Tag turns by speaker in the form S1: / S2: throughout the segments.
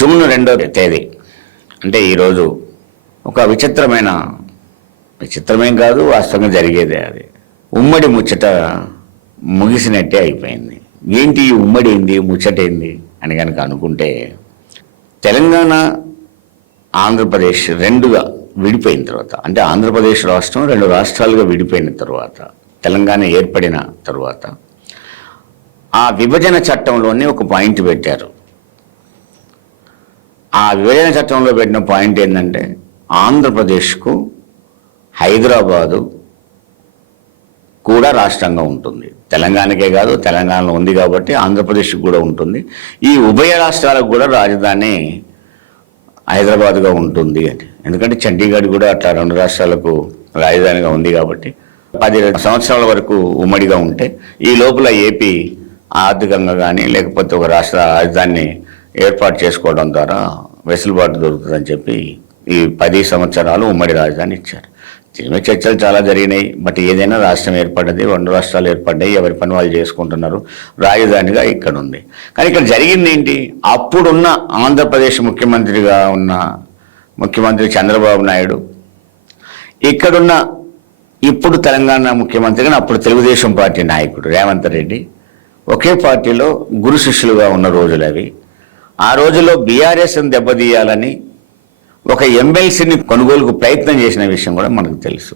S1: June రెండో తేదీ. అంటే ఈరోజు ఒక విచిత్రమైన విచిత్రమేం కాదు వాస్తవంగా జరిగేదే అది. ఉమ్మడి ముచ్చట ముగిసినట్టే అయిపోయింది. ఏంటి ఈ ఉమ్మడి ఏంది ముచ్చట ఏంది అని కనుక అనుకుంటే తెలంగాణ ఆంధ్రప్రదేశ్ రెండుగా విడిపోయిన తర్వాత అంటే ఆంధ్రప్రదేశ్ రాష్ట్రం రెండు రాష్ట్రాలుగా విడిపోయిన తర్వాత తెలంగాణ ఏర్పడిన తర్వాత ఆ విభజన చట్టంలోనే ఒక పాయింట్ పెట్టారు. ఆ విభజన చట్టంలో పెట్టిన పాయింట్ ఏంటంటే ఆంధ్రప్రదేశ్కు హైదరాబాదు కూడా రాష్ట్రంగా ఉంటుంది. తెలంగాణకే కాదు తెలంగాణలో ఉంది కాబట్టి ఆంధ్రప్రదేశ్కి కూడా ఉంటుంది. ఈ ఉభయ రాష్ట్రాలకు కూడా రాజధాని హైదరాబాద్గా ఉంటుంది అని. ఎందుకంటే చండీగఢ్ కూడా అట్లా రెండు రాష్ట్రాలకు రాజధానిగా ఉంది కాబట్టి పది సంవత్సరాల వరకు ఉమ్మడిగా ఉంటే ఈ లోపల ఏపీ ఆర్థికంగా కానీ లేకపోతే ఒక రాష్ట్ర రాజధానిని ఏర్పాటు చేసుకోవడం ద్వారా వెసులుబాటు దొరుకుతుందని చెప్పి ఈ పది సంవత్సరాలు ఉమ్మడి రాజధాని ఇచ్చారు. దీని మీద చర్చలు చాలా జరిగినాయి బట్ ఏదైనా రాష్ట్రం ఏర్పడ్డది రెండు రాష్ట్రాలు ఏర్పడ్డాయి ఎవరి పని వాళ్ళు చేసుకుంటున్నారు రాజధానిగా ఇక్కడ ఉంది. కానీ ఇక్కడ జరిగింది ఏంటి? అప్పుడున్న ఆంధ్రప్రదేశ్ ముఖ్యమంత్రిగా ఉన్న ముఖ్యమంత్రి చంద్రబాబు నాయుడు ఇక్కడున్న ఇప్పుడు తెలంగాణ ముఖ్యమంత్రిగా అప్పుడు తెలుగుదేశం పార్టీ నాయకుడు రేవంత్ రెడ్డి ఒకే పార్టీలో గురు శిష్యులుగా ఉన్న రోజులు అవి. ఆ రోజుల్లో బీఆర్ఎస్ని దెబ్బతీయాలని ఒక ఎమ్మెల్సీని కొనుగోలుకు ప్రయత్నం చేసిన విషయం కూడా మనకు తెలుసు.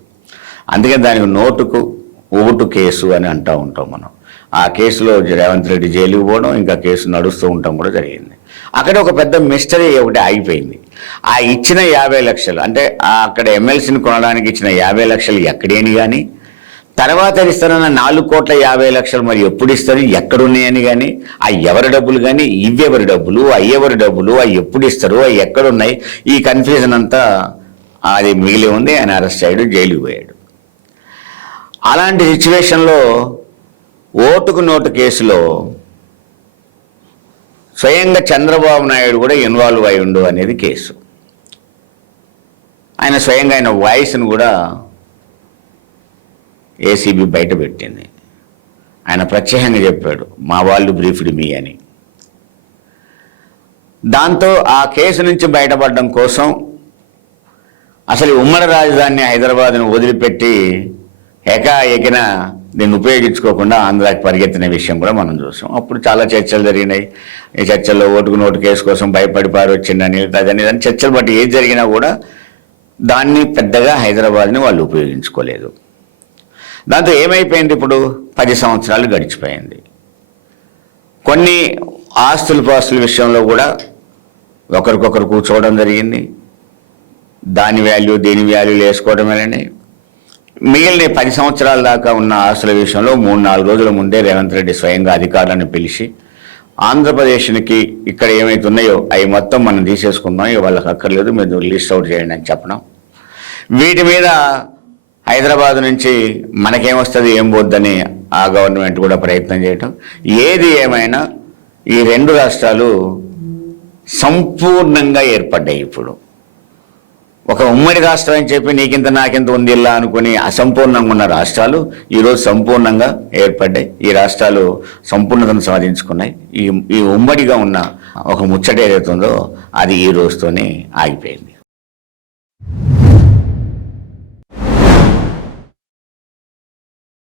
S1: అందుకే దానికి నోటుకు ఓటు కేసు అని అంటూ ఉంటాం మనం. ఆ కేసులో రేవంత్ రెడ్డి జైలుకు పోవడం ఇంకా కేసు నడుస్తూ ఉండటం కూడా జరిగింది. అక్కడ ఒక పెద్ద మిస్టరీ ఒకటి ఆగిపోయింది. ఆ ఇచ్చిన యాభై లక్షలు అంటే అక్కడ ఎమ్మెల్సీని కొనడానికి ఇచ్చిన యాభై లక్షలు ఎక్కడేని కానీ తర్వాత ఇస్తారన్న నాలుగు కోట్ల యాభై లక్షలు మరి ఎప్పుడు ఇస్తారు? ఎక్కడున్నాయని కానీ ఆ ఎవరి డబ్బులు కానీ ఇవ్వెవరి డబ్బులు అయ్యెవరి ఎవరి డబ్బులు అవి ఎప్పుడు ఇస్తారు అవి ఎక్కడున్నాయి? ఈ కన్ఫ్యూజన్ అంతా అది మిగిలి ఉంది. ఆయన అరెస్ట్ అయ్యాడు జైలుకి పోయాడు. అలాంటి సిచ్యువేషన్లో ఓటుకు నోటు కేసులో స్వయంగా చంద్రబాబు నాయుడు కూడా ఇన్వాల్వ్ అయి ఉండు అనేది కేసు. ఆయన స్వయంగా ఆయన వాయిస్ను కూడా ఏసీబీ బయట పెట్టింది. ఆయన ప్రత్యేకంగా చెప్పాడు మా వాళ్ళు బ్రీఫ్డ్ మీ అని. దాంతో ఆ కేసు నుంచి బయటపడడం కోసం అసలు ఉమ్మడి రాజధాని హైదరాబాద్ను వదిలిపెట్టి ఏకా ఎకిన దీన్ని ఉపయోగించుకోకుండా ఆంధ్రాకి పరిగెత్తిన విషయం కూడా మనం చూసాం. అప్పుడు చాలా చర్చలు జరిగినాయి. ఈ చర్చల్లో ఓటుకు నోటు కేసు కోసం భయపడి పారొచ్చిందని అదని చర్చలు బట్టి ఏది జరిగినా కూడా దాన్ని పెద్దగా హైదరాబాద్ని వాళ్ళు ఉపయోగించుకోలేదు. దాంతో ఏమైపోయింది ఇప్పుడు? పది సంవత్సరాలు గడిచిపోయింది. కొన్ని ఆస్తుల పాస్తుల విషయంలో కూడా ఒకరికొకరు కూర్చోవడం జరిగింది. దాని వాల్యూ దీని వాల్యూలు వేసుకోవడమేనని మిగిలిన పది సంవత్సరాల దాకా ఉన్న ఆస్తుల విషయంలో మూడు నాలుగు రోజుల ముందే రేవంత్ రెడ్డి స్వయంగా అధికారులను పిలిచి ఆంధ్రప్రదేశ్కి ఇక్కడ ఏమైతే ఉన్నాయో అవి మొత్తం మనం తీసేసుకుందాం ఇక వాళ్ళకి అక్కర్లేదు మీరు లిస్ట్ అవుట్ చేయండి అని చెప్పడం. వీటి మీద హైదరాబాద్ నుంచి మనకేమొస్తుంది ఏం పోద్దని ఆ గవర్నమెంట్ కూడా ప్రయత్నం చేయటం. ఏది ఏమైనా ఈ రెండు రాష్ట్రాలు సంపూర్ణంగా ఏర్పడ్డాయి ఇప్పుడు. ఒక ఉమ్మడి రాష్ట్రం అని చెప్పి నీకింత నాకింత ఉంది ఇలా అనుకుని అసంపూర్ణంగా ఉన్న రాష్ట్రాలు ఈరోజు సంపూర్ణంగా ఏర్పడ్డాయి. ఈ రాష్ట్రాలు సంపూర్ణతను సాధించుకున్నాయి. ఈ ఈ ఉమ్మడిగా ఉన్న ఒక ముచ్చట ఏదైతే ఉందో అది ఈ రోజుతోనే ఆగిపోయింది.